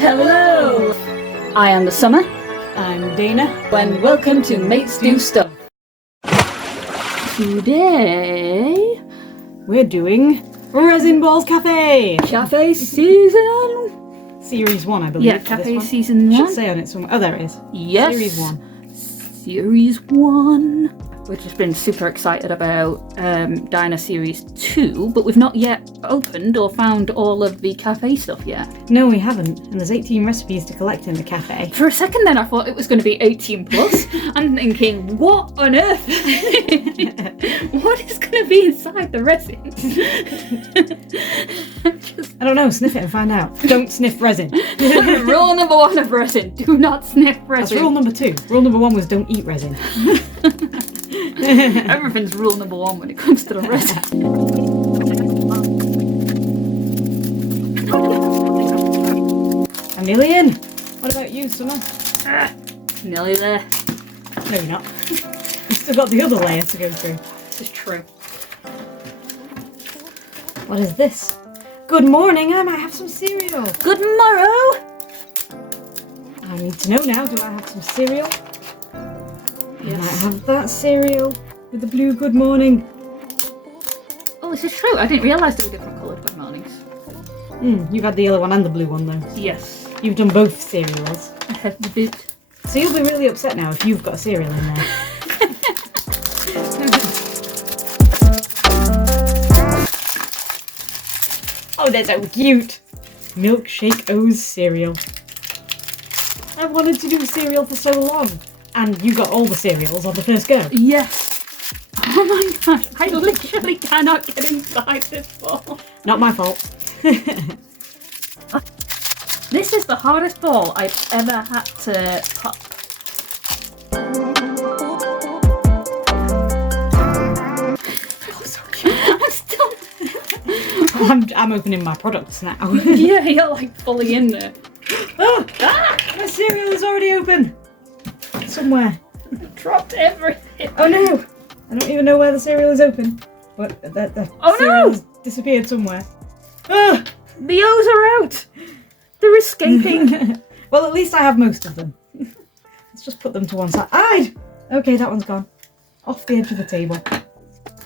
Hello! I am the Summer. I'm Dana. And welcome to Mates Do Stuff. Today, we're doing Resin Balls Cafe! Cafe Season... Series 1, I believe. Yeah, Cafe Season 1. Should say on it somewhere. Oh, there it is. Yes. Series 1. Series 1. We've just been super excited about Diner Series 2, but we've not yet opened or found all of the cafe stuff yet. No, we haven't. And there's 18 recipes to collect in the cafe. For a second then I thought it was going to be 18 plus. I'm thinking, what on earth? What is going to be inside the resin? I don't know, sniff it and find out. Don't sniff resin. Rule number 1 of resin, do not sniff resin. That's rule number 2. Rule number 1 was don't eat resin. Everything's rule number 1 when it comes to the resin. I'm nearly in. What about you, Summer? Nearly there. No, you're not. You've still got the other layer to go through. This is true. What is this? Good morning, I might have some cereal. Good morrow! I need to know now, do I have some cereal? Yes. I might have that cereal with the blue good morning. Oh, this is true. I didn't realise there were different coloured good mornings. You've had the yellow one and the blue one though. Yes. You've done both cereals. I have the boot. So you'll be really upset now if you've got a cereal in there. Oh, they're so cute. Milkshake O's cereal. I've wanted to do cereal for so long. And you got all the cereals on the first go. Yes. Oh my gosh, I literally cannot get inside this ball. Not my fault. This is the hardest ball I've ever had to pop. Oh, sorry. I'm still... I'm opening my products now. Yeah, you're like fully in there. Oh, my cereal is already open. Somewhere. Dropped everything. Oh no! I don't even know where the cereal is open. But the cereal has disappeared somewhere. Oh! The O's are out! They're escaping. Well, at least I have most of them. Let's just put them to one side. Okay, that one's gone. Off the edge of the table. I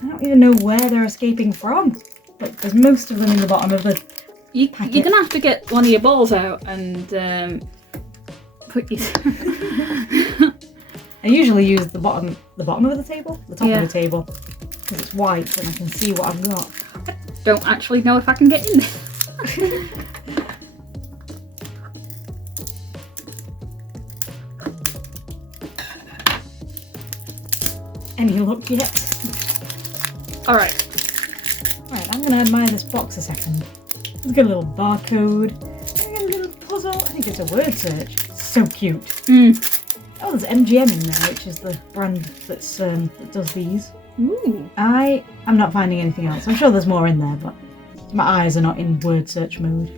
don't even know where they're escaping from. But there's most of them in the bottom of the packet. You're gonna have to get one of your balls out and put your... I usually use the bottom of the table, the top of the table, because it's white and I can see what I've got. I don't actually know if I can get in there. Any luck yet? Alright. Right, I'm gonna admire this box a second. It's got a little barcode, a little puzzle. I think it's a word search. It's so cute. Oh, there's MGM in there, which is the brand that's that does these. Ooh. I am not finding anything else. I'm sure there's more in there, but my eyes are not in word search mode.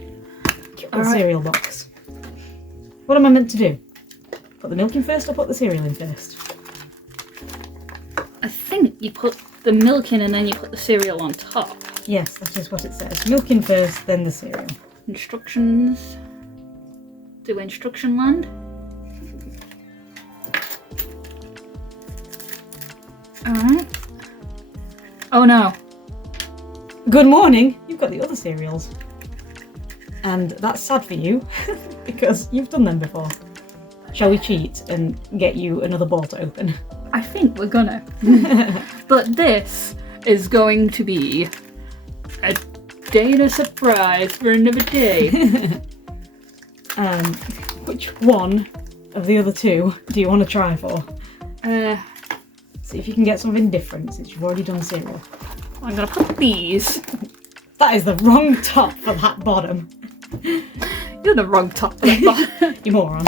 The cereal box. What am I meant to do? Put the milk in first or put the cereal in first? I think you put the milk in and then you put the cereal on top. Yes, that is what it says. Milk in first, then the cereal. Instructions. Do instruction land? Alright. Oh no. Good morning! You've got the other cereals. And that's sad for you, because you've done them before. Shall we cheat and get you another ball to open? I think we're gonna. But this is going to be a Dana surprise for another day. Which one of the other two do you want to try for? See if you can get something different since you've already done cereal. I'm gonna put these. That is the wrong top for that bottom. You're the wrong top for that bottom. You moron.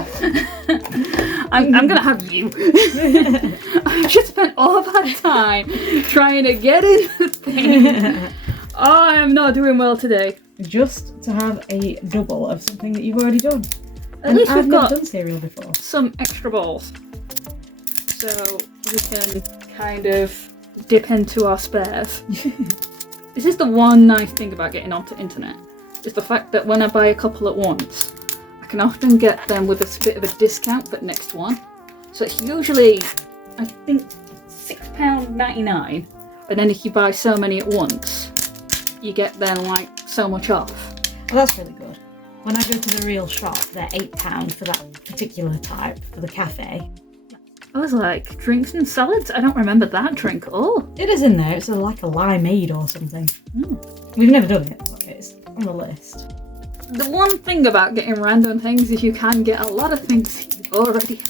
I'm gonna have you. I just spent all of that time trying to get in the thing. I am not doing well today. Just to have a double of something that you've already done. At least I've we've got never done cereal before. some extra balls. So we can kind of dip into our spares. This is the one nice thing about getting onto internet. Is the fact that when I buy a couple at once, I can often get them with a bit of a discount for next one. So it's usually, I think, £6.99. And then if you buy so many at once, you get then like so much off. Well, that's really good. When I go to the real shop, they're £8 for that particular type, for the cafe. I was like, drinks and salads? I don't remember that drink at all. It is in there. It's like a limeade or something. Mm. We've never done it, but it's on the list. The one thing about getting random things is you can get a lot of things you've already had.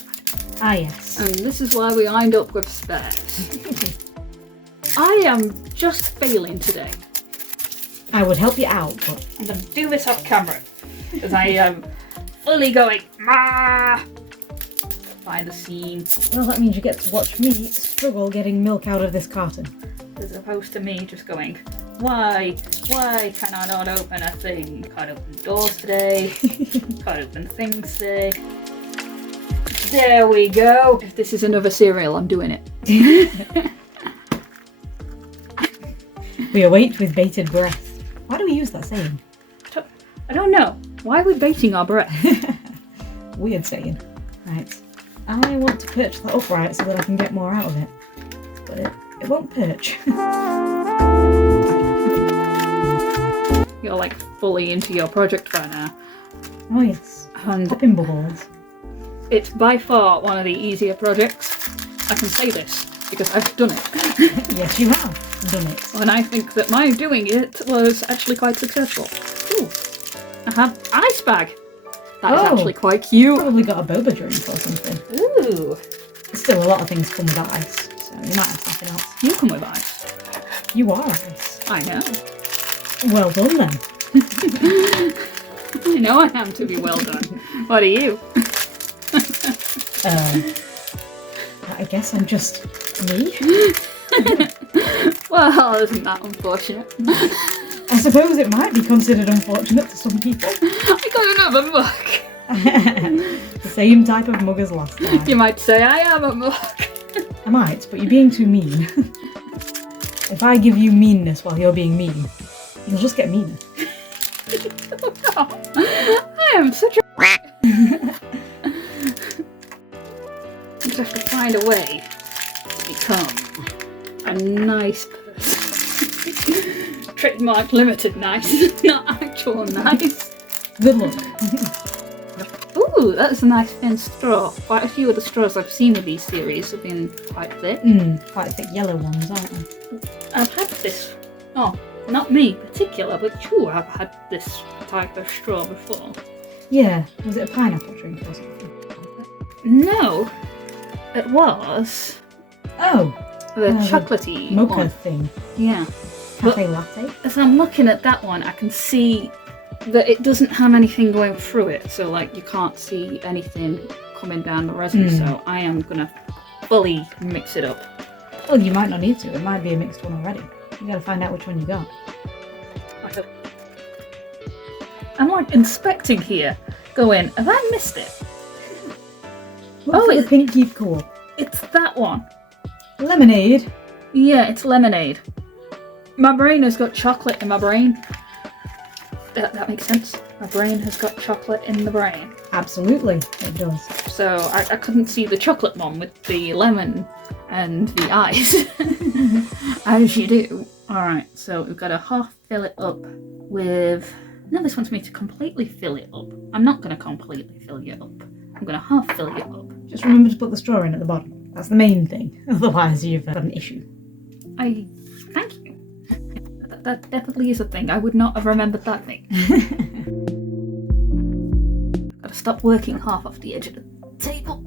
Ah, yes. And this is why we wind up with spares. I am just failing today. I would help you out, but I'm going to do this off camera. Because I am fully going, "Mah!" by the scene. well, that means you get to watch me struggle getting milk out of this carton. As opposed to me just going, why can I not open a thing? Can't open doors today. Can't open things today. There we go. If this is another cereal, I'm doing it. We await with bated breath. Why do we use that saying? I don't know. Why are we baiting our breath? Weird saying. Right. I want to perch that upright so that I can get more out of it. But it won't perch. You're like fully into your project right now. Oh yes. And Popping bubbles. it's by far one of the easier projects. I can say this because I've done it. Yes, you have done it. And I think that my doing it was actually quite successful. Ooh, I have ice bag. That is actually quite cute. Probably got a boba drink or something. Ooh, Still, a lot of things come with ice, so you might have something else. you come with ice. You are ice. I know. Well done then. I know I am to be well done. What are you? I guess I'm just me. Well, isn't that unfortunate? I suppose it might be considered unfortunate to some people. I got another mug. The same type of mug as last time. You might say I am a mug. I might, but you're being too mean. If I give you meanness while you're being mean, you'll just get meaner. I am such a You just have to find a way to become a nice person. Trademark limited nice, not actual nice. Good luck. Ooh, that's a nice thin straw. Quite a few of the straws I've seen with these series have been quite thick. Quite thick yellow ones, aren't they? I've had this, not me in particular, but sure I've had this type of straw before. Yeah, was it a pineapple drink or something? No, it was Oh, the the chocolatey mocha one. thing. Yeah. Cafe latte? As I'm looking at that one, I can see that it doesn't have anything going through it, so like you can't see anything coming down the resin. So I am gonna fully mix it up. Well, you might not need to. It might be a mixed one already. You gotta find out which one you got. I'm like inspecting here, going, have I missed it? Oh, the pink keep cool. It's that one. Lemonade. Yeah, it's lemonade. My brain has got chocolate in my brain. That makes sense. My brain has got chocolate in the brain. Absolutely, it does. So I couldn't see the chocolate one with the lemon and the ice. As you do. Alright, so we've got to half fill it up with... No, this wants me to completely fill it up. I'm not going to completely fill you up. I'm going to half fill you up. Just remember to put the straw in at the bottom. That's the main thing. Otherwise, you've got an issue. Thank you. That definitely is a thing. I would not have remembered that thing. Gotta stop working half off the edge of the table.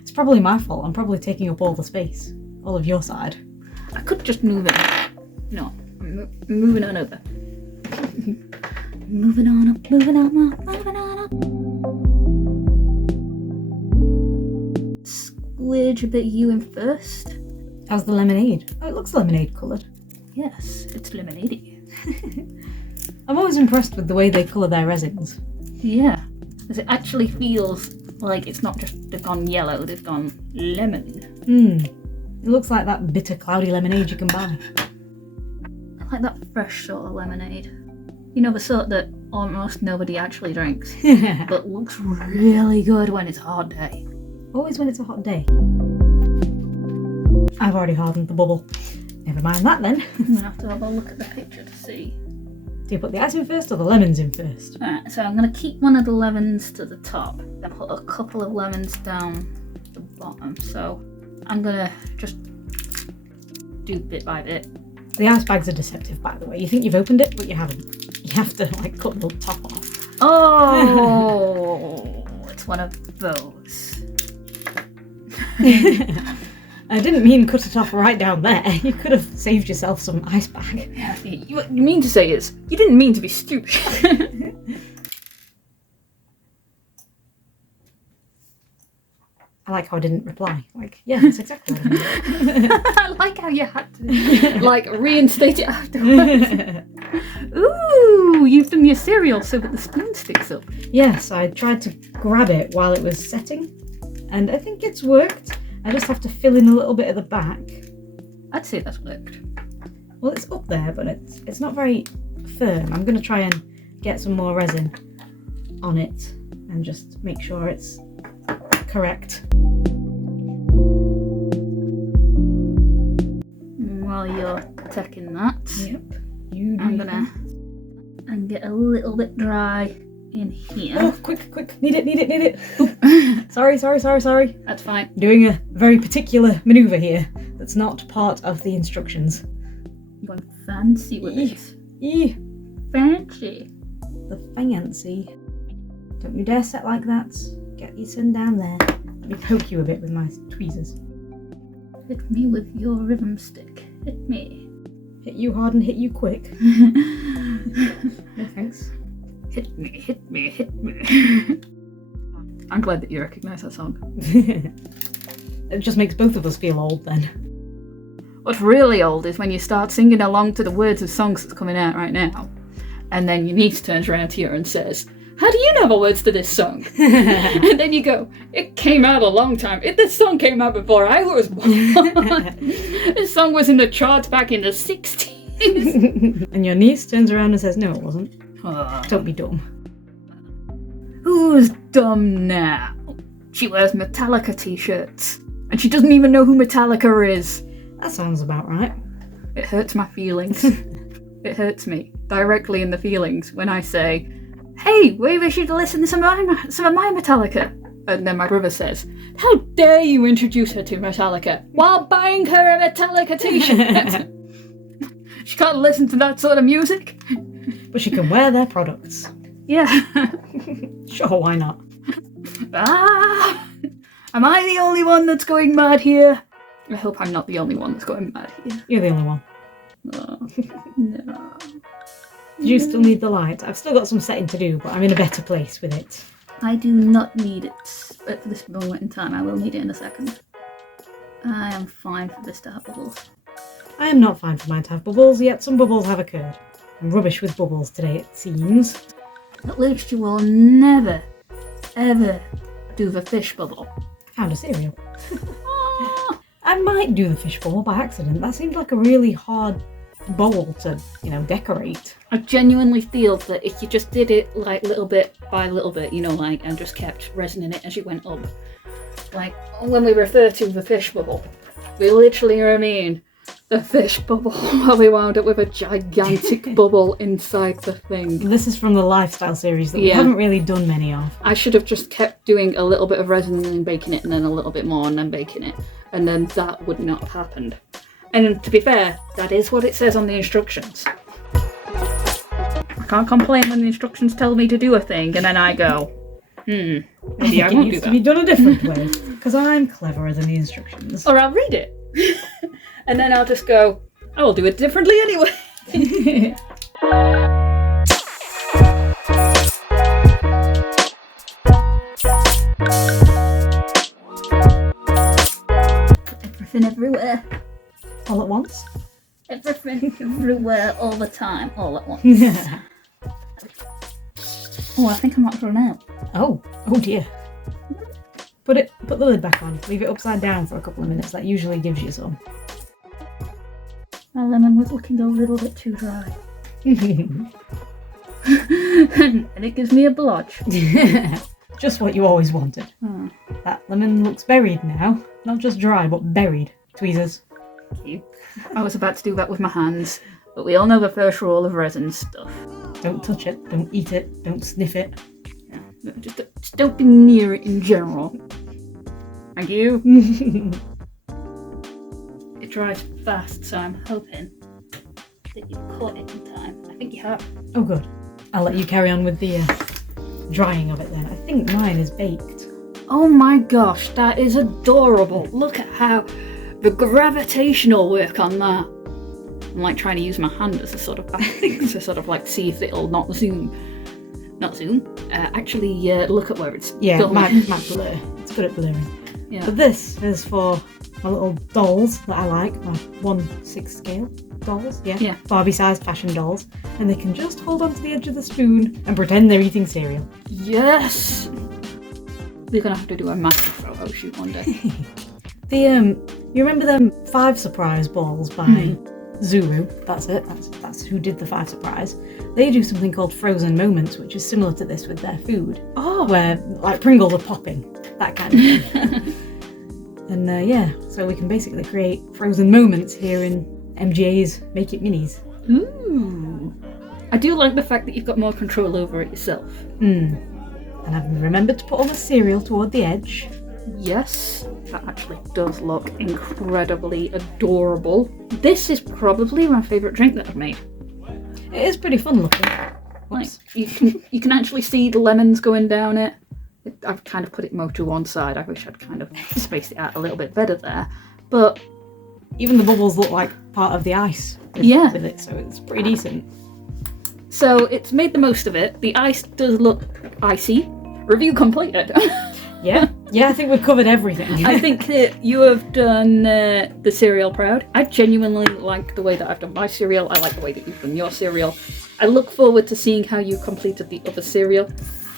It's probably my fault. I'm probably taking up all the space. All of your side. I could just move it. No, moving on over. Moving on up, moving on up, moving on up. Squidge a bit you in first. How's the lemonade? Oh, it looks lemonade coloured. Yes, it's lemonade. I'm always impressed with the way they colour their resins. Yeah, because it actually feels like it's not just they've gone yellow, they've gone lemon. It looks like that bitter, cloudy lemonade you can buy. I like that fresh sort of lemonade. You know, the sort that almost nobody actually drinks, but looks really good when it's a hot day. Always when it's a hot day. I've already hardened the bubble. Never mind that then. I'm gonna have to have a look at the picture to see. Do you put the ice in first or the lemons in first? Alright, so I'm gonna keep one of the lemons to the top and put a couple of lemons down the bottom. So I'm gonna just do bit by bit. The ice bags are deceptive, by the way. You think you've opened it, but you haven't. You have to like cut the top off. Oh, it's one of those. I didn't mean cut it off right down there. You could have saved yourself some ice bag. Yeah, what you mean to say is, you didn't mean to be stupid. I like how I didn't reply. Like, yeah, that's exactly what I mean. I like how you had to, like, reinstate it afterwards. Ooh, you've done your cereal so that the spoon sticks up. Yes, I tried to grab it while it was setting, and I think it's worked. I just have to fill in a little bit at the back. I'd say that's worked. Well, it's up there, but it's not very firm. I'm going to try and get some more resin on it and just make sure it's correct. While you're taking that, Yep. I'm gonna get a little bit dry in here. Oh, quick. Need it. Oop. Sorry. That's fine. Doing a very particular manoeuvre here that's not part of the instructions. I'm going fancy with it. Eeh, Fancy. the fancy. Don't you dare set like that. Get your son down there. Let me poke you a bit with my tweezers. Hit me with your rhythm stick. Hit me. Hit you hard and hit you quick. No thanks. Hit me. I'm glad that you recognise that song. It just makes both of us feel old then. What's really old is when you start singing along to the words of songs that's coming out right now, and then your niece turns around to you and says, "How do you know the words to this song?" And then you go, "It came out a long time. This song came out before I was born. This song was in the charts back in the 60s. And your niece turns around and says, "No, it wasn't. Don't be dumb." Who's dumb now? She wears Metallica t-shirts, and she doesn't even know who Metallica is. That sounds about right. It hurts my feelings. It hurts me directly in the feelings when I say, "Hey, maybe we should listen to some of my Metallica." And then my brother says, "How dare you introduce her to Metallica while buying her a Metallica t-shirt?" She can't listen to that sort of music. But she can wear their products. Yeah. Sure, why not? Am I the only one that's going mad here? I hope I'm not the only one that's going mad here. You're the only one. Oh, no. Do you still need the light? I've still got some setting to do, but I'm in a better place with it. I do not need it, but for this moment in time, I will need it in a second. I am fine for this to have bubbles. I am not fine for mine to have bubbles, yet some bubbles have occurred. I'm rubbish with bubbles today, it seems. At least you will never, ever do the fish bubble. Found a cereal. I might do the fish bubble by accident. That seems like a really hard bowl to, decorate. I genuinely feel that if you just did it like little bit by little bit, and just kept resin in it as you went up. Like when we refer to the fish bubble, we literally mean the fish bubble while we wound up with a gigantic bubble inside the thing. This is from the lifestyle series that we haven't really done many of. I should have just kept doing a little bit of resin and then baking it and then a little bit more and then baking it. And then that would not have happened. And to be fair, that is what it says on the instructions. I can't complain when the instructions tell me to do a thing and then I go, maybe I won't do to be done a different way, because I'm cleverer than the instructions. Or I'll read it. And then I'll just go, I will do it differently anyway. Everything everywhere. All at once? Everything everywhere all the time, all at once. Oh, I think I might run out. Oh dear. Put the lid back on. Leave it upside down for a couple of minutes. That usually gives you some. My lemon was looking a little bit too dry. and it gives me a blotch. Just what you always wanted. Hmm. That lemon looks buried now. Not just dry, but buried. Tweezers. Cute. I was about to do that with my hands, but we all know the first rule of resin stuff. Don't touch it, don't eat it, don't sniff it. Yeah, just don't be near it in general. Thank you. It dries fast, so I'm hoping that you've caught it in time. I think you have. Oh good. I'll let you carry on with the drying of it then. I think mine is baked. Oh my gosh, that is adorable. Look at how the gravitational work on that. I'm like trying to use my hand as a sort of back thing to sort of like see if it'll not zoom. Actually look at where it's Yeah, going. might blur. It's good at blurring. Yeah. But this is for my little dolls that I like, my 1/6 scale dolls, Yeah. Barbie-sized fashion dolls, and they can just hold onto the edge of the spoon and pretend they're eating cereal. Yes! We're gonna have to do a massive photo shoot one day. You remember them 5 Surprise balls by Zuru? That's it. That's who did the 5 Surprise. They do something called Frozen Moments, which is similar to this with their food. Oh! Where like Pringles are popping, that kind of thing. And so we can basically create frozen moments here in MGA's Make It Minis. Ooh! I do like the fact that you've got more control over it yourself. And I've remembered to put all the cereal toward the edge. Yes, that actually does look incredibly adorable. This is probably my favourite drink that I've made. It is pretty fun looking. Like, you can actually see the lemons going down it. I've kind of put it more to one side. I wish I'd kind of spaced it out a little bit better there. But even the bubbles look like part of the ice with it, so it's pretty decent. So it's made the most of it. The ice does look icy. Review completed. Yeah, I think we've covered everything. I think that you have done the cereal proud. I genuinely like the way that I've done my cereal. I like the way that you've done your cereal. I look forward to seeing how you completed the other cereal.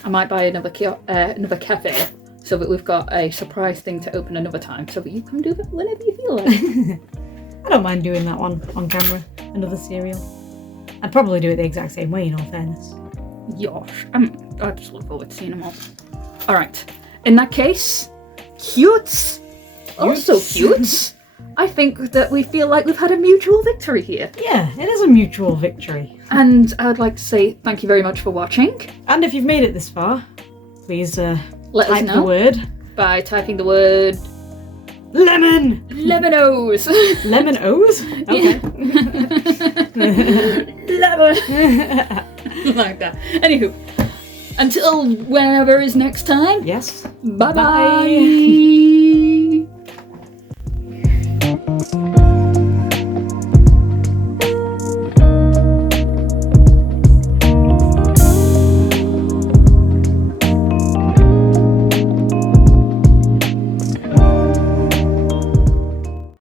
I might buy another cafe so that we've got a surprise thing to open another time so that you can do that whenever you feel like. I don't mind doing that one on camera, another cereal. I'd probably do it the exact same way in all fairness. Yosh. I just look forward to seeing them all. Alright, in that case, cutes! Also cutes! I think that we feel like we've had a mutual victory here. Yeah, it is a mutual victory. And I would like to say thank you very much for watching. And if you've made it this far, please let us type know the word by typing the word lemon. Lemonos. Lemon O's? Okay. Lemon. Like that. Anywho, until whenever is next time. Yes. Bye-bye.